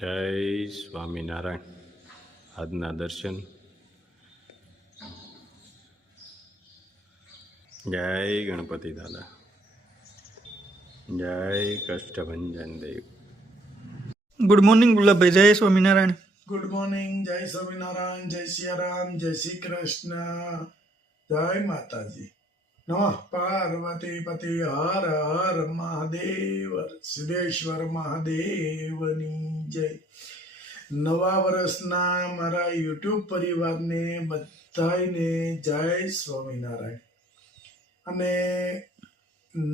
જય સ્વામિનારાયણ. આજના દર્શન. જય ગણપતિ દાદા. જય કષ્ટભંજન દેવ. Good morning Gulabbhai. જય સ્વામિનારાયણ. Good morning. જય સ્વામિનારાયણ. જય સિયારામ. જય શ્રી કૃષ્ણ. જય માતાજી. નમઃ પાર્વતી પતિ. હર હર મહાદેવ. સિદ્ધેશ્વર મહાદેવની જય. નવા વર્ષના મારા યુટ્યુબ પરિવારને બધાને જય સ્વામિનારાયણ. અને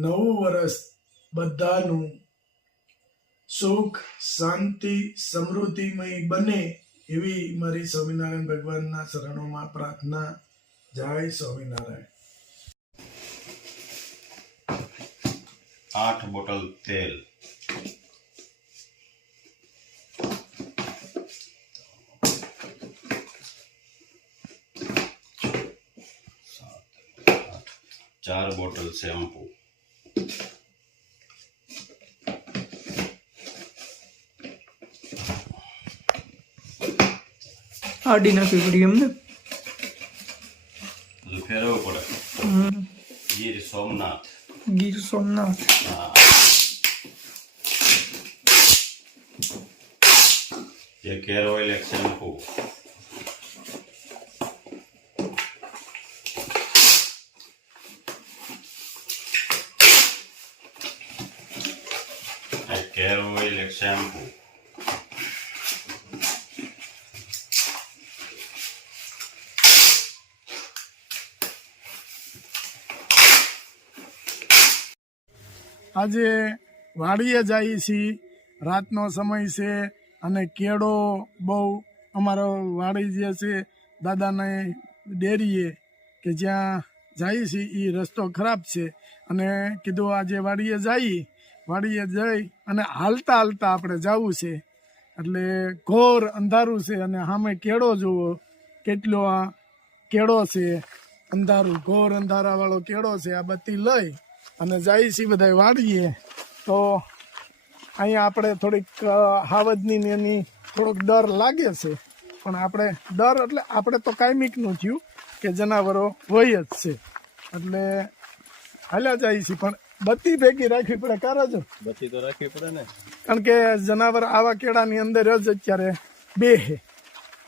નવું વર્ષ બધાનું સુખ શાંતિ સમૃદ્ધિમય બને એવી મારી સ્વામિનારાયણ ભગવાનના શરણોમાં પ્રાર્થના. જય સ્વામિનારાયણ. 8 બોટલ તેલ. ચાર બોટલ શેમ્પુ. આડી નાખવી પડી એમને. ફેરવવું પડે. ગીર સોમનાથ. ગીર સોમનાથ. એક હેર ઓઇલ, એક શેમ્પુ. એક હેર ઓઇલ, એક શેમ્પુ. આજે વાડીએ જઈએ છીએ. રાતનો સમય છે અને કેળો બહુ અમારો વાડી જે છે દાદાને ડેરીએ કે જ્યાં જઈએ છીએ એ રસ્તો ખરાબ છે અને કીધું આજે વાડીએ જઈ અને હાલતા હાલતા આપણે જવું છે. એટલે ઘોર અંધારું છે અને સામે કેળો જુઓ કેટલો આ કેળો છે. અંધારું ઘોર અંધારાવાળો કેળો છે. આ બત્તી લઈ અને જાય છે બધા વાળીએ. તો અહીંયા આપણે થોડીક હાવજની ને એની થોડોક ડર લાગે છે, પણ આપણે ડર એટલે આપણે તો કાયમિકનું થયું કે જનાવરો હોય જ છે એટલે હાલ્યા જાય છે. પણ બત્તી ભેગી રાખવી પડે. કારજો બત્તી તો રાખવી પડે ને, કારણ કે જનાવર આવા કેળાની અંદર જ અત્યારે બેહે.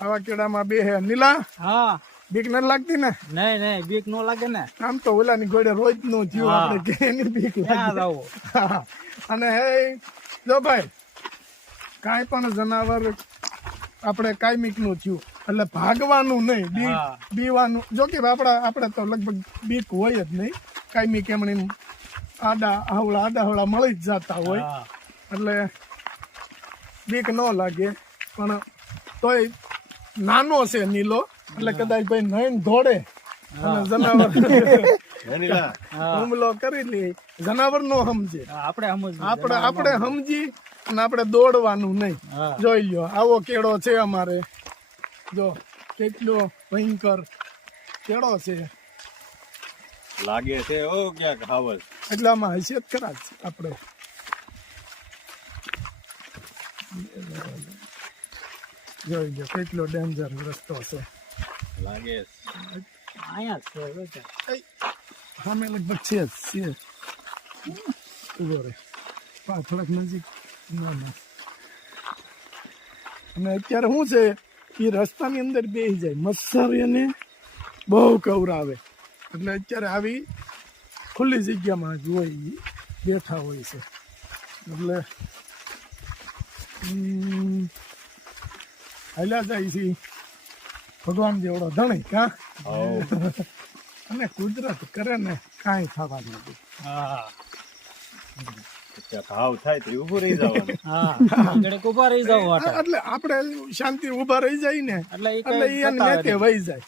આવા કેળામાં બેહે. નીલા, હા, બીક નથી લાગતી ને? નહીં બીક નો લાગે ને. આમ તો ઓલાની ઘોડે રોજ નું થયું આપણે કે એની બીક લાગે. હા. અને હે જો ભાઈ, કાંઈ પણ જનાવર આપણે કાયમિક નું થયું એટલે ભાગવાનું નહીં, બીવાનું. જો કે આપણે તો લગભગ બીક હોય જ નહીં. કાયમિક એમની આડા હવળા મળી જ જતા હોય એટલે બીક ન લાગે. પણ તોય નાનો છે નીલો એટલે કદાચ ભાઈ નહીં દોડે અને જનાવર હુમલો કરી લે. જનાવર નો સમજે, આપણે સમજી અને આપણે દોડવાનું નહીં. જોઈ લ્યો આવો કેળો છે અમારે. જો કેટલો ભયંકર કેળો છે લાગે છે. ઓ ક્યાંક હાવજ એટલે આમાં હૈસિયત ખરા જ આપણે. જોઈ લો કેટલો ડેન્જર રસ્તો છે. લાગે સામે લગભગ છે જ ઉભો રે થોડાક નજીક. ના અને અત્યારે શું છે એ રસ્તાની અંદર બેસી જાય મચ્છર એને બહુ કવરાવે એટલે અત્યારે આવી ખુલ્લી જગ્યામાં જ હોય બેઠા હોય છે. એટલે હાલ્યા જાય છે ભગવાન જેવડો ધણી. કા અને કુદરત કરે ને કાંઈ થવા નથી. ભાવ થાય તો ઉભું રહી જવાનું. એટલે આપણે શાંતિ ઉભા રહી જાય ને એટલે એને મેતે વહી જાય.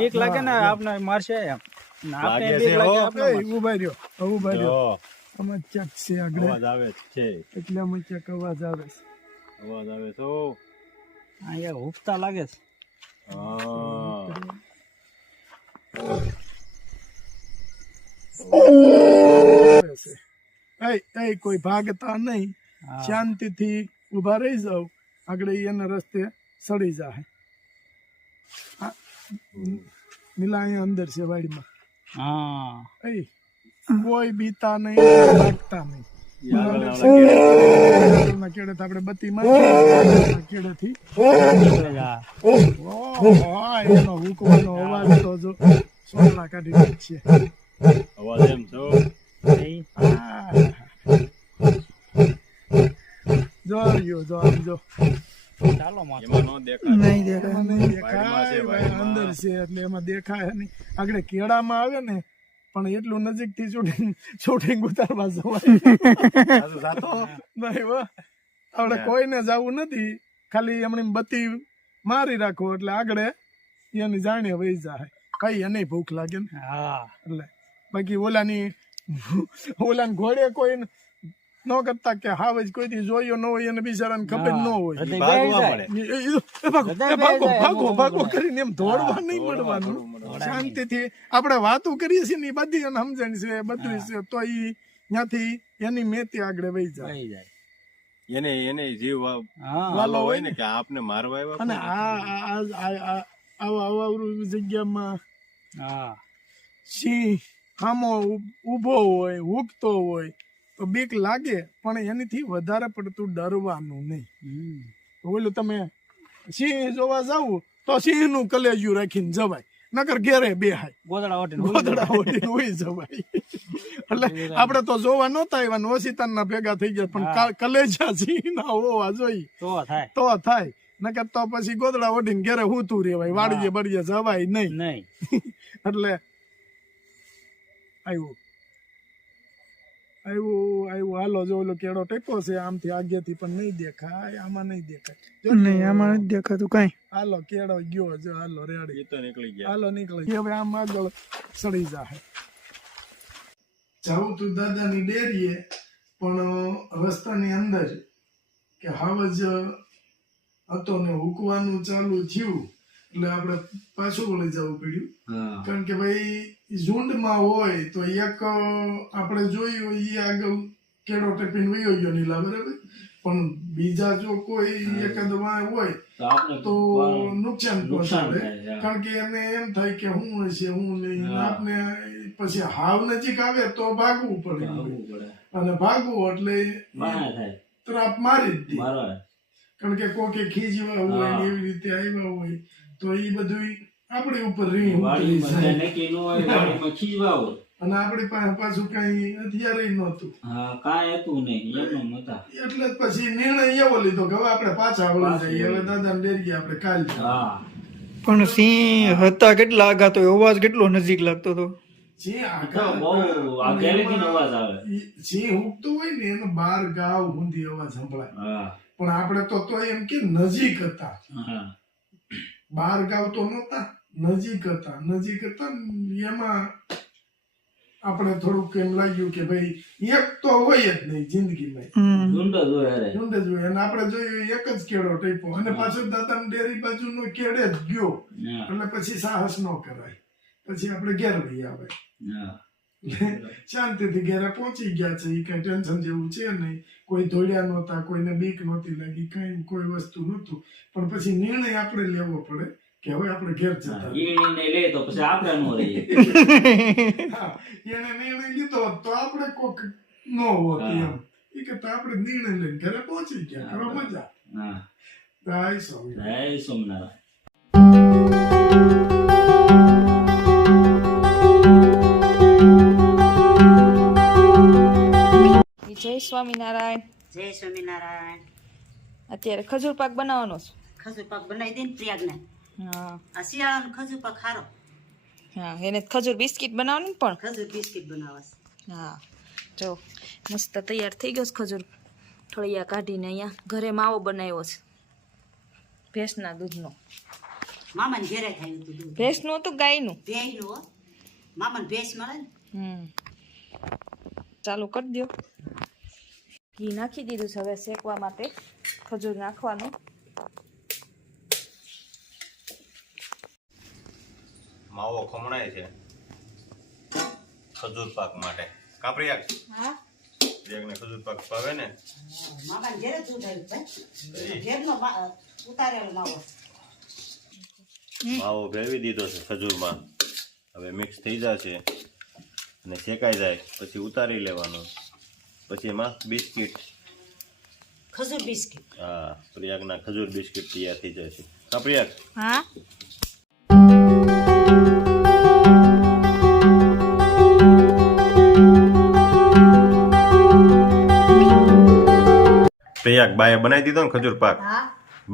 બીક લાગે ને આપણે મારશે એમ. ઉભા રહ્યો આમાં ચેક છે આગળ આવે છે એટલે આમાં ચેક અવાજ આવે તો અહીંયા હુફતા લાગે છે. કોઈ ભાગતા નહીં, શાંતિથી ઊભા રહી જાવ આગળ એના રસ્તે સડી જાય. નીલા અહીંયા અંદર છે વાડીમાં. હા એ કોઈ બીતા નહીં લાગતા નહીં. આગળના કેડે આપણે બત્તી માં કેડેથી એનો હુકવાનો અવાજ તો જો સોલા કાઢી નાખશે. અવાજ એમ છો જો આમ જો એમાં નો દેખાય. નહીં દેખાય. એમાં નહીં દેખાય વાડીમાં છે, ભાઈ, વાડીમાં. અંદર છે એટલે એમાં દેખાય નહીં. આગળ કેળામાં આવે ને પણ એટલું નજીક થી શૂટિંગ ઉતારવા જવાય નહીં હો. આપણે કોઈને જવું નથી, ખાલી એમની બત્તી મારી રાખો એટલે આગળ એની જાણે વહી જાય. કઈ એને ભૂખ લાગે ને એટલે બાકી ઓલાની ઘોડે કોઈ ન કરતા કે હાવ જ કોઈ દી જોયો ન હોય એને બિચારાને ખબર ન હોય. ભાગવા મળે. ભાગો કરીને એમ દોડવા નહીં મળવાનું. શાંતિથી આપણે વાતો કરીએ છીએ ને એ બધી એને સમજણ છે બધું છે તો એ ત્યાંથી એની મેથી આગળ વહી જાય. એને જીવ વાલો વાલો હોય ને કે આપને મારવા અને આવ્યા. આવા જગ્યામાં સિંહ સામો ઊભો હોય હુકતો હોય તો બીક લાગે પણ એનીથી વધારે પડતું ડરવાનું નહીં. ઓલું તમે સિંહ જોવા જાવ તો સિંહ નું કલેજું રાખીને જવાય, નકર ઘેરે બેહાય ગોદડા ઓઢીને ઉઈ જવાય. એટલે આપણે તો જોવા નહોતા આવ્યા ઓશિતાના ભેગા થઈ ગયા પણ કલેજા સિંહ ના હોવા જોઈએ તો થાય, નકર તો પછી ગોદડા ઓઢીને ઘેરે હુતું રેવાય, વાડીએ બળીએ જવાય નહીં. એટલે આવ્યું હાલો જો ઓલો કેળો ટેકો છે આમથી આગેથી પણ નહીં દેખાય, આમાં નહીં દેખાય. નહીં આમાં નથી દેખાતું કઈ. હાલો કેળો ગયો જો હાલો રેડી એ તો નીકળી ગયા. હાલો નીકળી હવે આમ આગળ સડી જાય. જાઉં તું દાદાની ડેરીએ પણ રસ્તાની અંદર કે હાવજ હતો ને હુકવાનું ચાલુ થયું એટલે આપણે પાછું વળી જવું પડ્યું. કારણ કે ભાઈ ઝુંડમાં હોય તો એક આપણે જોયું એ આગળ કેળો ટેપીને વયો ગયો નીલા બરાબર, પણ બીજા જો કોઈ એકાદ વાય હોય તો નુકસાન પહોંચાડે. કારણ કે એને એમ થાય કે હું હશે હું નહીં, આપને પછી હાવ નજીક આવે તો ભાગવું પડે અને ભાગવું એટલે ત્રાપ મારી જ દે. કારણ કે કોકે ખીજવા હોય એવી રીતે આવ્યા હોય તો એ બધું આપણી ઉપર અને આપણી પાસે પાછું કઈ હથિયાર નહોતું એટલે પછી નિર્ણય એવો લીધો કે હવે આપણે પાછા વળી જઈએ, હવે દાદા ડેરી આપણે કાલ. પણ સિંહ હતા કેટલા આગા તો અવાજ કેટલો નજીક લાગતો હતો. સિંહ હુકતો હોય ને એનો 12 ગાવ ઊંધી અવાજ સંભળાય, પણ આપણે તો એમ કે નજીક હતા. 12 ગાવ તો નહોતા, નજીક હતા એમાં આપણે થોડુંક એમ લાગ્યું કે ભાઈ એક તો હોય જ નહીં જિંદગીમાં, ઝુંડ જ હોય. અને આપણે જોયું એક જ કેળો ટેપો અને પાછો દાદાની ડેરી બાજુનો કેળે જ ગયો એટલે પછી સાહસ ન કરાય, પછી આપણે ઘેર વહી આવે. શાંતિથી ઘેરે પહોંચી ગયા છે, એ કઈ ટેન્શન જેવું છે નહીં, કોઈ દોડ્યા નહોતા, કોઈને બીક નહોતી લાગી, કઈ કોઈ વસ્તુ નહોતું. પણ પછી નિર્ણય આપણે લેવો પડે કે હવે આપણે ઘેર જતા. એને નિર્ણય લીધો તો આપણે કોક ન હોત એમ, એ કરતા આપણે નિર્ણય લઈને ઘરે પહોંચી ગયા, કરો મજા. જય સ્વામિનારાયણ. જય સ્વામિનારાયણ. જય સ્વામિનારાયણ. અત્યારે ખજૂર પાક બનાવવાનો છે. ખજૂર પાક બનાવી દે ને પ્રિયાગને. હા આ શિયાળાનો ખજૂર પાક ખારો. હા એને ખજૂર બિસ્કિટ બનાવવાની પણ. ખજૂર બિસ્કિટ બનાવવા છે. હા જો મસ્ત તૈયાર થઈ ગયો છે ખજૂર. થોડી કાઢીને અહીંયા ઘરે માવો બનાવ્યો છે ભેંસના દૂધનો. મામાને ઘેરે ખાયું હતું દૂધ. ભેંસનું હતું ગાયનું? ભેંસનું હો. મામાને ભેંસ મળે ને. ચાલુ કરી દો. ઘી નાખી દીધું છે, હવે શેકવા માટે ખજૂર નાખવાનું. માવો ખમણાય છે ખજૂર પાક માટે. કાપરિયા હા પ્રિયાગને ખજૂર પાક ભાવે ને મામાને ઘેરે દૂધ આવ્યું ભાઈ ઘેરનો ઉતારેલો માવો માવો ભેળવી દીધો છે ખજૂરમાં. હવે મિક્સ થઈ જશે અને શેકાઈ જાય પછી ઉતારી લેવાનું. પછી એમાં બિસ્કિટ. ખજૂર બિસ્કિટ. હા, પ્રિયાગના ખજૂર બિસ્કિટ તૈયાર થઈ જશે. હા પ્રિયાગ. હા પ્રિયાગ બાએ બનાવી દીધો ને ખજૂર પાક. હા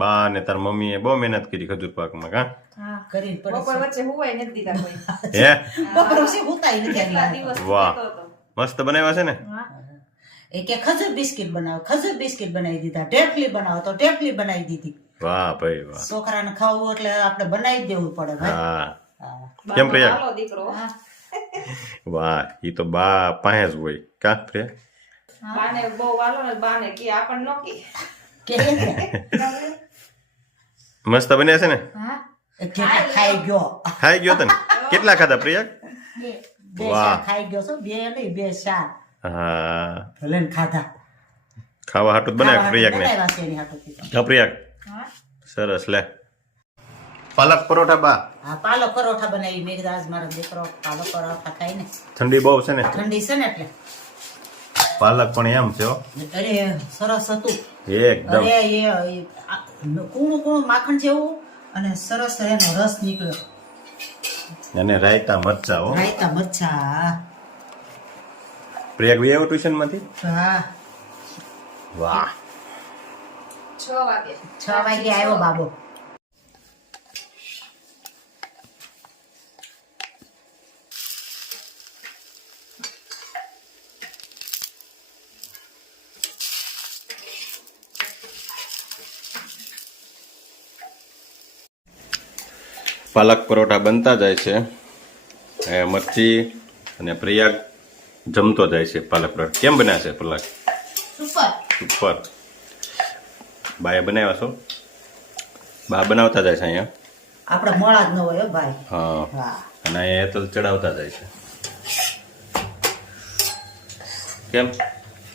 બા અને તાર મમ્મીએ બહુ મહેનત કરી ખજૂર પાકમાં. કા હા કરીને પડે બપોર વચ્ચે હુવાય નથી દીધા કોઈ હે બપોર પછી હુતાય નથી કેટલા આટલા. દિવસ વાહ. થતો હતો. મસ્ત બનાવ્યા છે ને. હા એ કે ખજૂર બિસ્કિટ બનાવો, ખજૂર બિસ્કિટ બનાવી દીધા. ટેફલી બનાવો તો ટેફલી બનાવી દીધી. વાહ ભાઈ વાહ. છોકરાને ખાવું એટલે આપણે બનાવી જ દેવું પડે ભાઈ. હા હા. કેમ પ્રિયા? હાલો દીકરો વાહ, ઈ તો બા પાસે જ હોય. કા પ્રિયા? બાને બહુ વાલો ને બાને કે આપણ નો કે કે મસ્ત બન્યા છે ને. હા કેટલા ખાઈ ગયો. ખાઈ ગયો તને. કેટલા ખાધા પ્રિયાગ? બે વાહ. શાક ખાઈ ગયો છો. બે નહીં, બે શાક હા, ભલે ને ખાધા. ખાવા હાટું જ બનાવ્યા પ્રિયાગને. બનાવ્યા છે એની હાટુથી. હા પ્રિયાગ, હા સરસ. લે પાલક પરોઠા બા. હા, પાલક પરોઠા બનાવી. મેં કીધું આજ મારો દીકરો પાલક પરોઠા ખાય ને. ઠંડી બહુ છે ને. ઠંડી છે ને એટલે. પાલક પણ એમ છે હો. અરે સરસ હતું. એકદમ. અરે એ કૂણું કૂણું માખણ જેવું અને સરસ એનો રસ નીકળ્યો. અને રાયતા મરચા હો. રાયતા મરચા. પ્રિયાગ આવ્યો ટ્યુશન માંથી. હા, વાહ. 6 વાગે 6 વાગે આવ્યો બાબો. પાલક પરોઠા બનતા જાય છે. મરચી અને પ્રિયાગ જમતો જાય છે પાલક પરોઠા. કેમ બન્યા છે પાલક? સુપર. ઉપર બાએ બનાવ્યા છો? બા બનાવતા જાય છે અહીંયા. આપણે મોળા જ ન હોય હો ભાઈ. હા, હા. અને અહીંયા તો ચડાવતા જાય છે. કેમ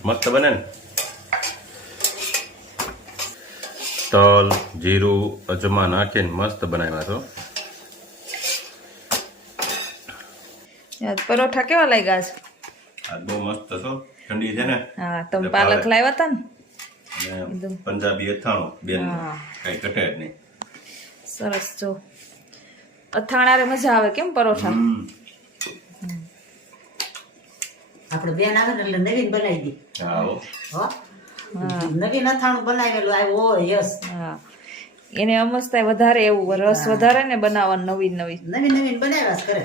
મસ્ત બને ને. તલ, જીરું, અજમા નાખીને મસ્ત બનાવ્યા છો. પરોઠા કેવા લાગ્યા છે? આ બહુ મસ્ત છો. ઠંડી છે ને. હા તમે પાલક લાવ્યા હતા ને. અને પંજાબી અથાણું બેન હા. કઈ ઘટે જ નહીં. સરસ. જો અથાણારે મજા આવે કેમ પરોઠા. આપણે બેન આવે ને એટલે નવીન બનાવી દી. હા હો. હો, નવીન અથાણું બનાવેલું આવ્યું. ઓ યસ. હા એને અમસ્તા વધારે એવું રસ વધારે ને બનાવવાનું નવીન નવીન. નવીન નવીન બનાવ્યા જ કરે.